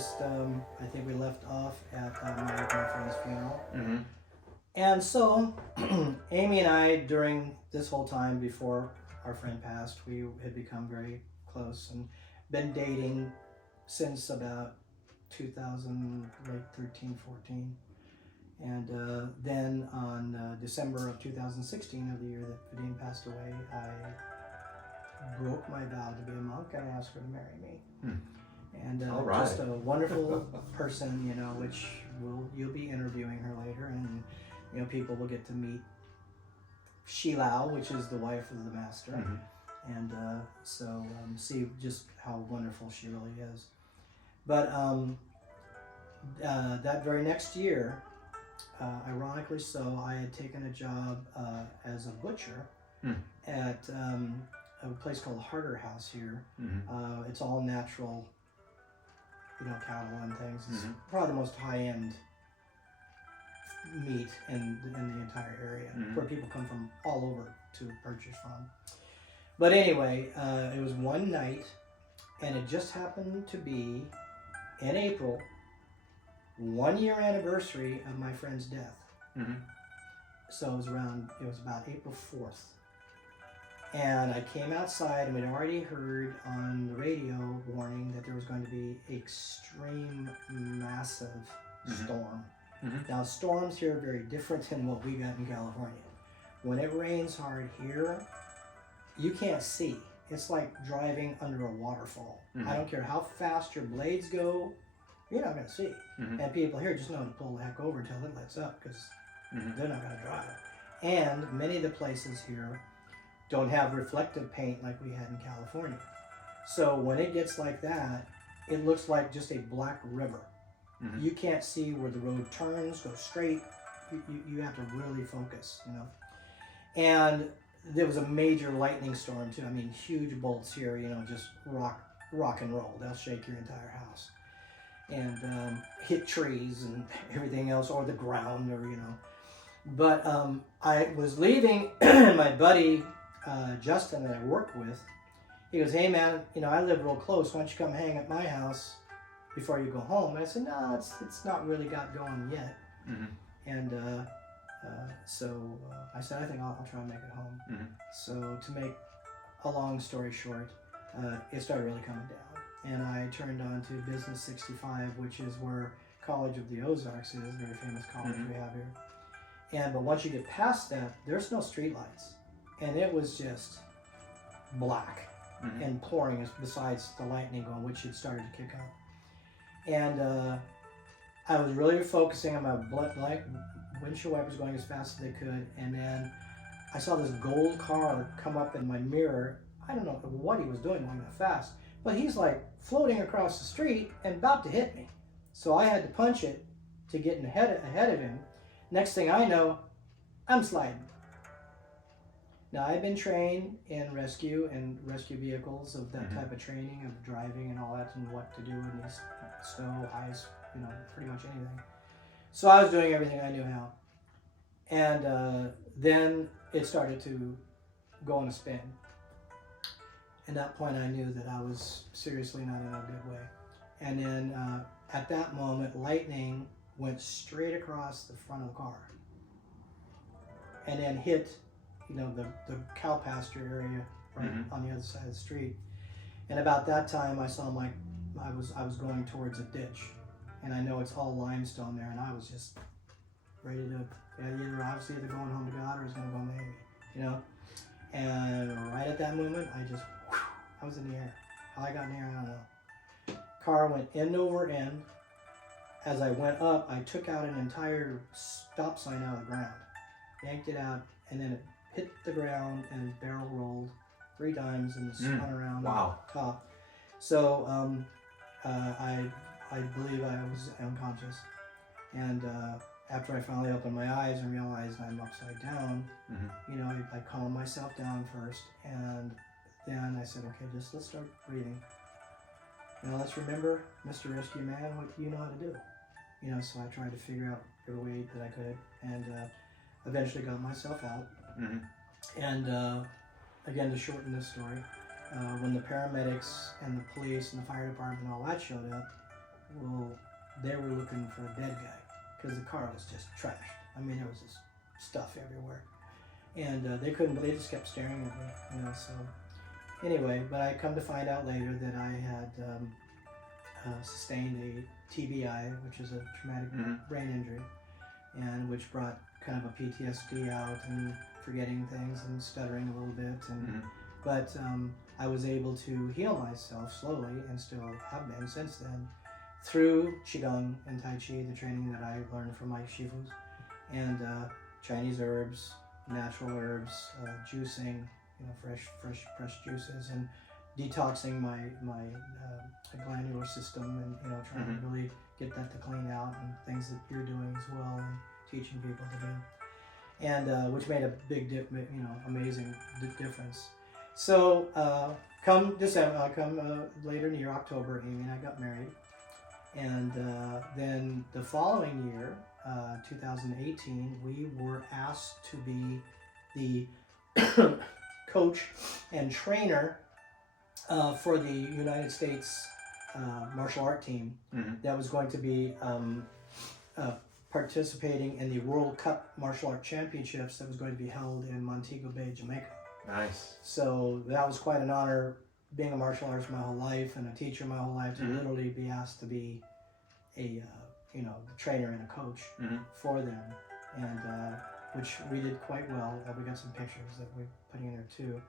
just, I think we left off at my friend's funeral. Mm-hmm. And so, Amy and I, during this whole time before our friend passed, we had become very close and been dating since about 2013, 14. And then on December of 2016, of the year that Vadim passed away, I broke my vow to be a monk and I asked her to marry me. And just a wonderful person, you know, which you'll be interviewing her later, and you know, people will get to meet Shilao, which is the wife of the master, and so see just how wonderful she really is. But that very next year, ironically so, I had taken a job as a butcher at a place called Harder House here. It's all natural, you know, cattle and things. It's probably the most high-end meat in the entire area, where people come from all over to purchase from. But anyway, it was one night, and it just happened to be in April, 1 year anniversary of my friend's death. So it was about April 4th. And I came outside, and we'd already heard on the radio warning that there was going to be extreme, massive storm. Now, storms here are very different than what we got in California. When it rains hard here, you can't see. It's like driving under a waterfall. I don't care how fast your blades go, you're not going to see. And people here just know to pull the heck over until it lets up, because they're not going to drive. And many of the places here don't have reflective paint like we had in California. So when it gets like that, it looks like just a black river. You can't see where the road turns, go straight. You have to really focus, you know. And there was a major lightning storm too. I mean, huge bolts here, you know, just rock and roll. They'll shake your entire house. And hit trees and everything else, or the ground, or, you know. But I was leaving, my buddy, Justin, that I worked with, he goes, "Hey man, you know, I live real close. Why don't you come hang at my house before you go home?" And I said, "No, it's not really got going yet." And so I said, "I think I'll try and make it home." So to make a long story short, it started really coming down, and I turned on to Business 65, which is where College of the Ozarks is, a very famous college we have here. But once you get past that, there's no street lights. And it was just black and pouring, besides the lightning going, which had started to kick up. And I was really focusing on my black windshield wipers going as fast as they could. And then I saw this gold car come up in my mirror. I don't know what he was doing going that fast, but he's like floating across the street and about to hit me. So I had to punch it to get ahead of him. Next thing I know, I'm sliding. Now, I've been trained in rescue vehicles, of that type of training, of driving and all that, and what to do in these snow, ice, you know, pretty much anything. So I was doing everything I knew how. And then it started to go on a spin. At that point, I knew that I was seriously not in a good way. And then at that moment, lightning went straight across the front of the car and then hit, you know, the cow pasture area right on the other side of the street. And about that time, I saw I was going towards a ditch, and I know it's all limestone there, and I was just ready to either going home to God or it's going to go Amy, you know. And right at that moment, I was in the air. How I got in the air, I don't know. Car went end over end. As I went up, I took out an entire stop sign out of the ground, yanked it out, and then it hit the ground and his barrel rolled 3 times and spun around on top. So I believe I was unconscious. And after I finally opened my eyes and realized I'm upside down, you know, I calmed myself down first, and then I said, okay, let's start breathing. Now let's remember, Mr. Rescue Man, what you know how to do. You know, so I tried to figure out every way that I could, and eventually got myself out. And again, to shorten this story, when the paramedics and the police and the fire department and all that showed up, well, they were looking for a dead guy because the car was just trashed. I mean, there was just stuff everywhere. And they couldn't believe it, just kept staring at me, so anyway, but I come to find out later that I had sustained a TBI, which is a traumatic brain injury, and which brought kind of a PTSD out and forgetting things and stuttering a little bit, and but I was able to heal myself slowly and still have been since then through Qigong and Tai Chi, the training that I learned from my Shifus, and Chinese herbs, natural herbs, juicing, fresh juices, and detoxing my glandular system, and trying to really get that to clean out, and things that you're doing as well, and teaching people to do, and which made a big amazing difference. So come December, later in the year, October, Amy and I got married, and then the following year, 2018, we were asked to be the coach and trainer for the United States martial art team that was going to be participating in the World Cup Martial Art Championships that was going to be held in Montego Bay, Jamaica. Nice. So that was quite an honor, being a martial artist my whole life and a teacher my whole life, to literally be asked to be a trainer and a coach for them, and which we did quite well. We got some pictures that we're putting in there too.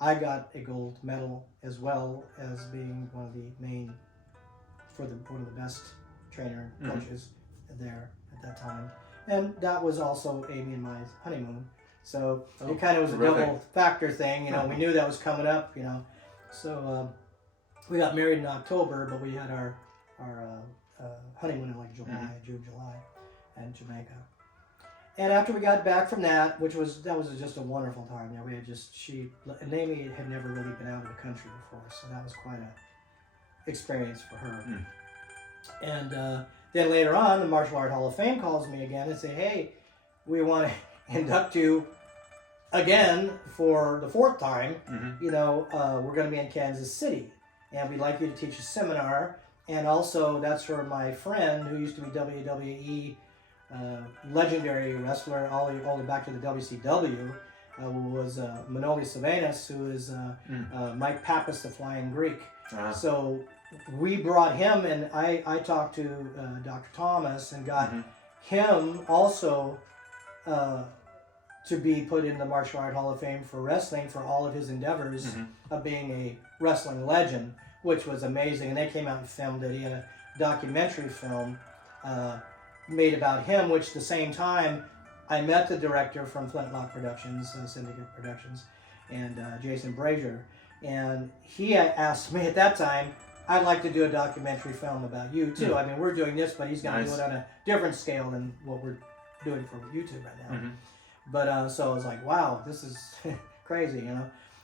I got a gold medal as well as being one of the best trainer coaches there at that time, and that was also Amy and my honeymoon. So it kind of was a double factor thing, we knew that was coming up, So we got married in October, but we had our honeymoon in like June, July, in Jamaica. And after we got back from that, that was just a wonderful time. We had and Amy had never really been out of the country before, so that was quite a experience for her. And then later on, the Martial Art Hall of Fame calls me again and say, hey, we want to induct you again for the 4th time. We're going to be in Kansas City, and we'd like you to teach a seminar. And also, that's for my friend who used to be WWE legendary wrestler all the way back to the WCW, who was Manoli Savanas, who is Mike Pappas, the Flying Greek. So we brought him, and I talked to Dr. Thomas and got him also to be put in the Martial Art Hall of Fame for wrestling for all of his endeavors of being a wrestling legend, which was amazing. And they came out and filmed it. He had a documentary film made about him, which at the same time, I met the director from Flintlock Productions, Syndicate Productions, and Jason Brazier. And he had asked me at that time, I'd like to do a documentary film about you too. I mean, we're doing this, but he's going to do it on a different scale than what we're doing for YouTube right now. But so I was like, wow, this is crazy,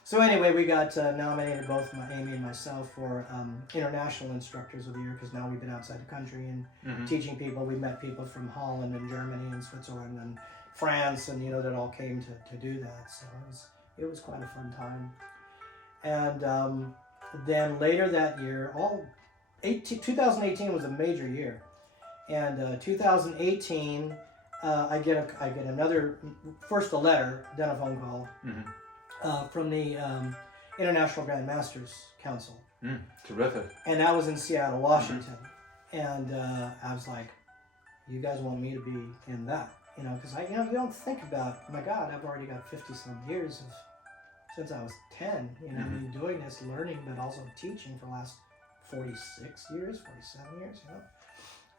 So anyway, we got nominated, both Amy and myself, for International Instructors of the Year, because now we've been outside the country and teaching people. We met people from Holland and Germany and Switzerland and France, and that all came to do that. So it was quite a fun time. And then later that year, 2018 was a major year, and 2018. I get another, first a letter, then a phone call from the International Grand Masters Council. Terrific. And that was in Seattle, Washington. And I was like, you guys want me to be in that? Because you don't think about, my God, I've already got 50-some years since I was 10, doing this, learning, but also teaching for the last 46 years, 47 years,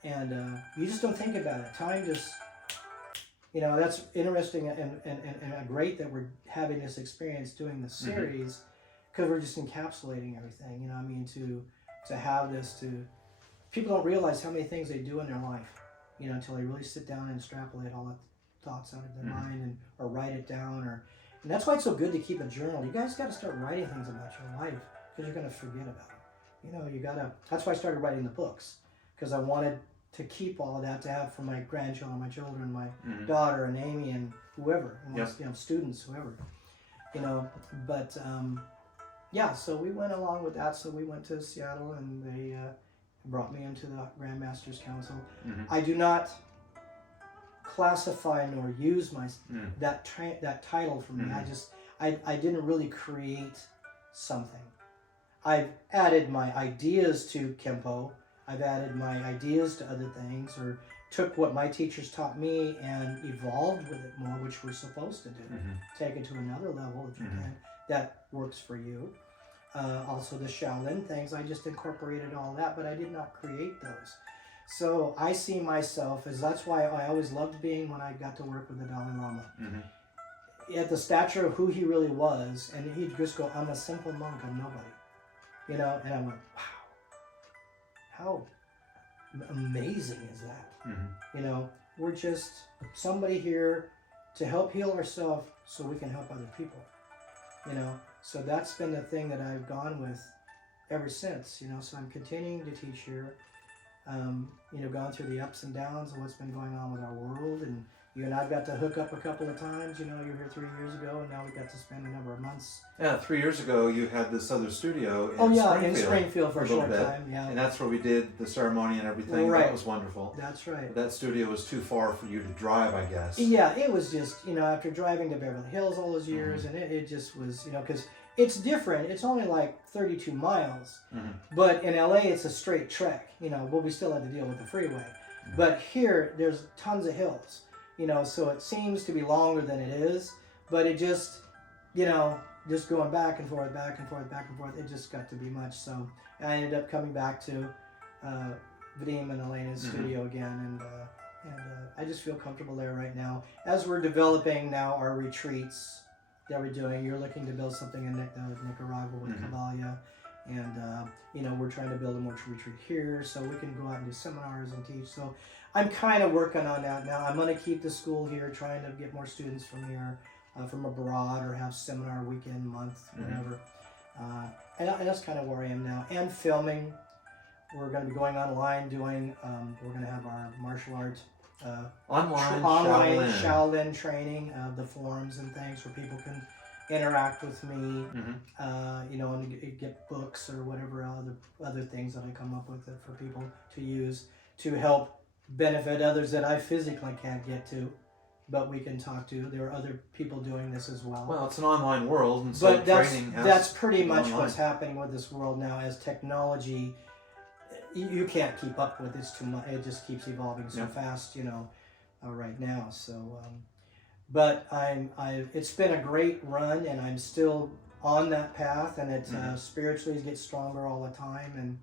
And you just don't think about it. Time just... that's interesting and great that we're having this experience doing this series, because we're just encapsulating everything, to have this, people don't realize how many things they do in their life, until they really sit down and extrapolate all the thoughts out of their mind or write it down, and that's why it's so good to keep a journal. You guys got to start writing things about your life, because you're going to forget about it. That's why I started writing the books, because I wanted to keep all of that, to have for my grandchildren, my children, my daughter, and Amy, and whoever, students, whoever, But so we went along with that. So we went to Seattle, and they brought me into the Grandmasters Council. Mhm. I do not classify nor use that title for me. I didn't really create something. I've added my ideas to Kempo. I've added my ideas to other things, or took what my teachers taught me and evolved with it more, which we're supposed to do. Take it to another level if you can. That works for you. Also the Shaolin things, I just incorporated all that, but I did not create those. So I see myself as, that's why I always loved being when I got to work with the Dalai Lama. At the stature of who he really was, and he'd just go, I'm a simple monk, I'm nobody. You know, and I went, wow, how amazing is that? You know, we're just somebody here to help heal ourselves so we can help other people. You know, so that's been the thing that I've gone with ever since, you know, so I'm continuing to teach here. You know, gone through the ups and downs of what's been going on with our world, and you and I've got to hook up a couple of times. You know, you were here 3 years ago, and now we got to spend a number of months. Yeah, 3 years ago you had this other studio in Springfield for a short time. Yeah, and that's where we did the ceremony and everything. Right. That was wonderful. That's right. But that studio was too far for you to drive, I guess. Yeah, it was just, you know, after driving to Beverly Hills all those years, and it just was, you know, because it's different. It's only like 32 miles, but in LA it's a straight trek, you know, but we still had to deal with the freeway. But here there's tons of hills, you know, so it seems to be longer than it is, but it just, you know, just going back and forth, back and forth, back and forth, it just got to be much. So I ended up coming back to Vadim and Elena's studio again, and I just feel comfortable there right now. As we're developing now our retreats that we're doing, you're looking to build something in Nicaragua with Cabalia, and you know, we're trying to build a more retreat here so we can go out and do seminars and teach. So I'm kind of working on that now. I'm going to keep the school here, trying to get more students from here, from abroad, or have seminar weekend, month, whatever. And that's kind of where I am now. And filming, we're going to be going online doing, we're going to have our martial arts online Shaolin training, the forums and things where people can interact with me, you know, and get books or whatever other things that I come up with for people to use to help benefit others that I physically can't get to, but we can talk to. There are other people doing this as well. Well, it's an online world, and so but training that's pretty much online. What's happening with this world now. As technology, you can't keep up with. It's too much. It just keeps evolving so fast, you know, right now. So, but it's been a great run, and I'm still on that path, and it spiritually gets stronger all the time,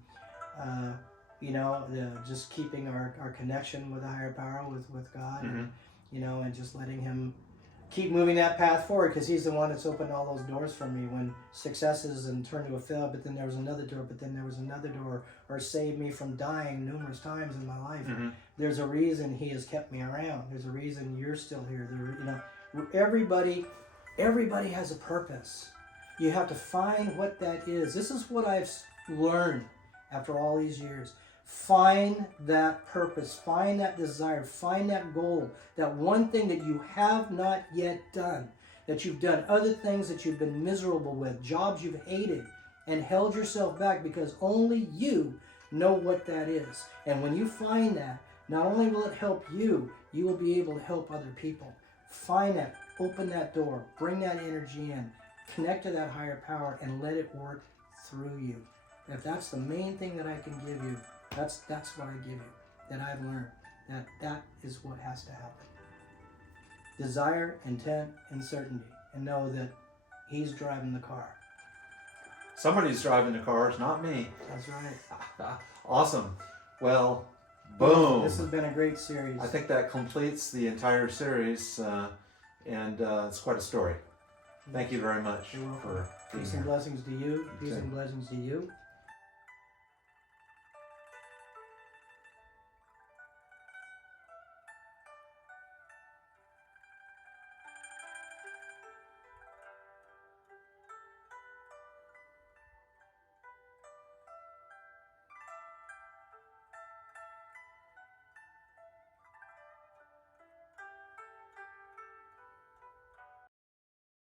and you know, just keeping our connection with the higher power, with God, and, you know, and just letting Him keep moving that path forward, because He's the one that's opened all those doors for me when successes and turned to a fail, but then there was another door, but then there was another door, or saved me from dying numerous times in my life. There's a reason He has kept me around. There's a reason you're still here. You know, everybody has a purpose. You have to find what that is. This is what I've learned after all these years. Find that purpose, find that desire, find that goal, that one thing that you have not yet done, that you've done other things that you've been miserable with, jobs you've hated and held yourself back because only you know what that is. And when you find that, not only will it help you, you will be able to help other people. Find that, open that door, bring that energy in, connect to that higher power, and let it work through you. If that's the main thing that I can give you, that's what I give you, that I've learned, that is what has to happen. Desire, intent, and certainty, and know that He's driving the car. Somebody's driving the car, it's not me. That's right. Awesome. Well, boom. This has been a great series. I think that completes the entire series, and it's quite a story. Thank you very much for being Peace here. and blessings to you. Peace and blessings to you.